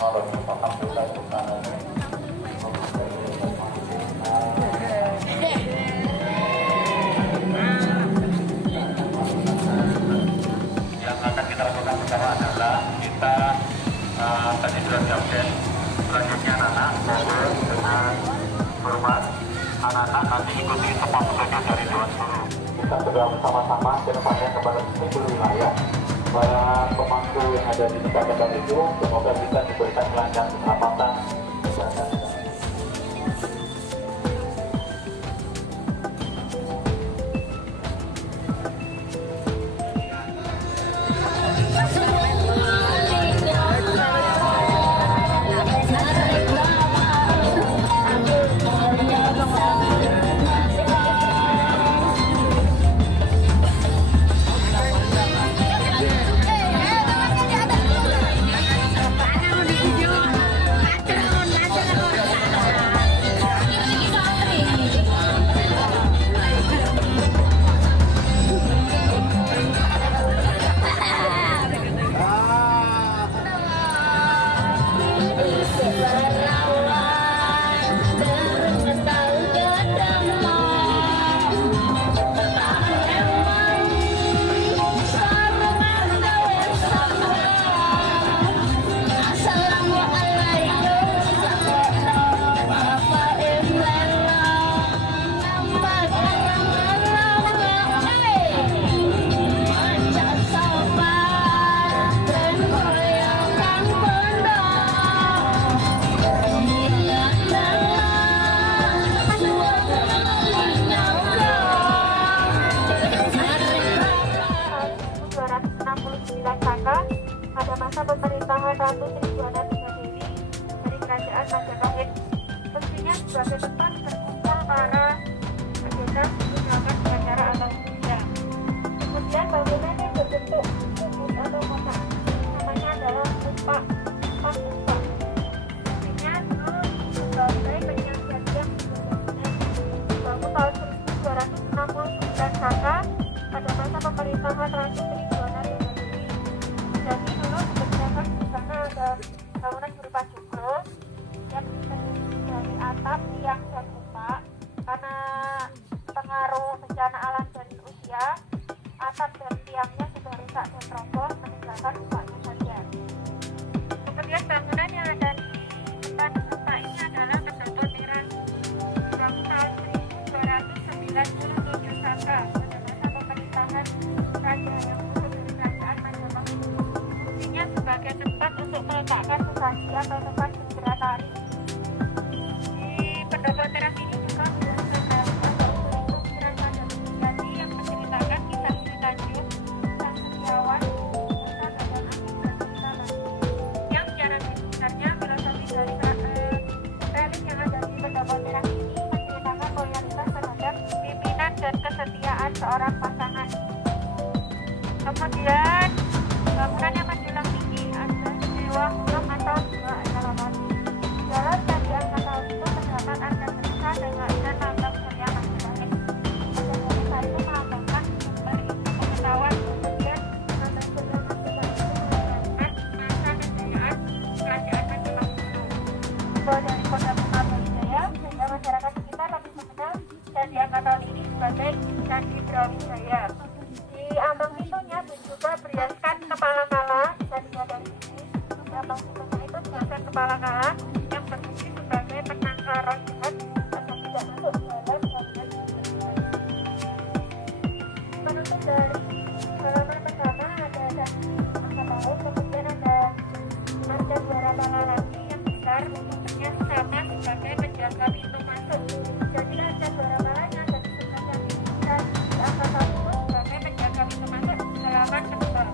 akan kita lakukan pertama adalah kita tadi sudah siapkan selanjutnya anak-anak mohon dengan hormat anak-anak nanti ikuti semua petunjuk dari Dewan Guru. Kita sudah bersama-sama kedepannya kepada seluruh wilayah para pemangku yang ada di negara itu, semoga kita diberikan kelancaran keselamatan. pada masa pemerintahan Ratu Trigona Dewi dari Kerajaan Majapahit. Tentunya sebagai tempat berkumpul para pendeta menggunakan upacara alam Buddha. Kemudian bangunan yang berbentuk kubus atau kotak namanya adalah stupa. Artinya dulu sebagai penyajian yang dibangun tahun 1269 Saka pada masa pemerintahan Ratu Trigona Dewi. Jadi dulu dikerjakan di sana ada bangunan berupa joglo yang terdiri dari atap, tiang, dan stupa. Karena pengaruh bencana alam dan usia, atap dan tiangnya sudah rusak dan roboh, meninggalkan stupanya saja. Kemudian bangunan yang ada di depan stupa ini adalah Pendopo Teras, dibangun tahun 1297 Saka pada masa pemerintahan Raja yang sebagai tempat untuk meletakkan sesaji atau tempat bergerak tari. Di Pendopo Teras ini juga beberapa pikiran pada Sujati yang menceritakan kisah Sri Tanjung, Sang Setiawan, serta Gadang Asih dan cerita lain. Yang secara sebenarnya filosofi dari relik yang ada di Pendopo Teras ini menceritakan loyalitas terhadap pimpinan dan kesetiaan seorang pasangan. Kemudian bangunan yang menjulang tinggi ada Dewa Hukum atau Dewa Adalamati. Dalam candi angkatan itu terdapat arca berisa dengan dan lambang surya Majapahit. Arca berisa itu melambangkan sumber ilmu pengetahuan, kemudian lambang surya Majapahit itu melambangkan masa kejayaan kerajaan Majapahit itu. Dari Kota Brawijaya sehingga masyarakat sekitar lebih mengenal candi angkatan ini sebagai Candi Brawijaya. Di ambang pintunya juga beriaskan kepala kala dan dari sini ambang pintunya itu beriaskan kepala kala yang berfungsi sebagai penangkal roh jahat agar tidak masuk ke dalam bangunan. Penutup dari halaman pertama ada angka tahun, kemudian ada arca juara lagi yang besar, bentuknya sama sebagai penjaga pintu masuk. Jadi arca juara palanya dan sebenarnya dan di angka tahun pintu masuk halaman kedua.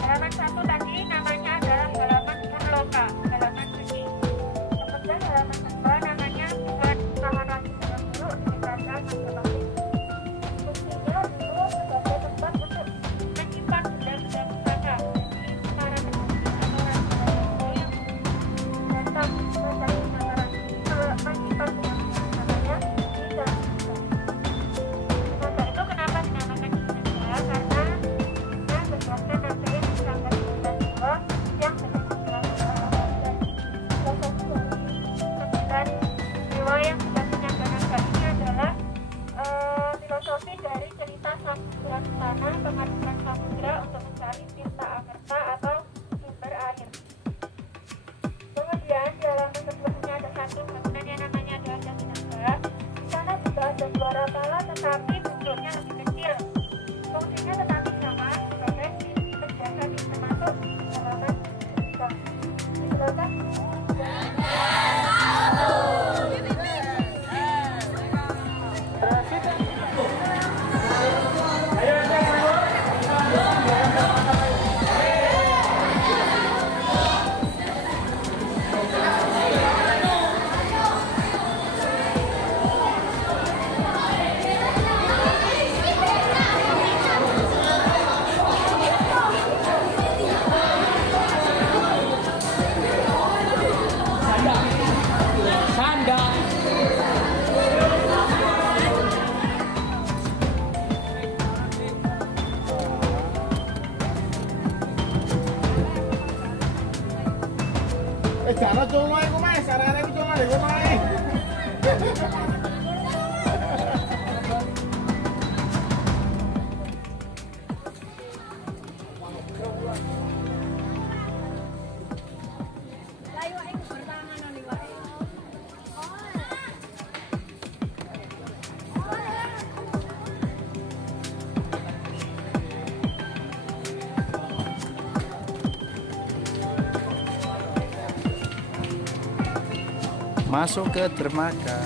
Halaman satu tadi namanya adalah halaman Purloka, halaman suci. Kemudian halaman kedua namanya Jangan cuma iku Mas, arek-arek iku cuma iku Mas. Masuk ke dermaga.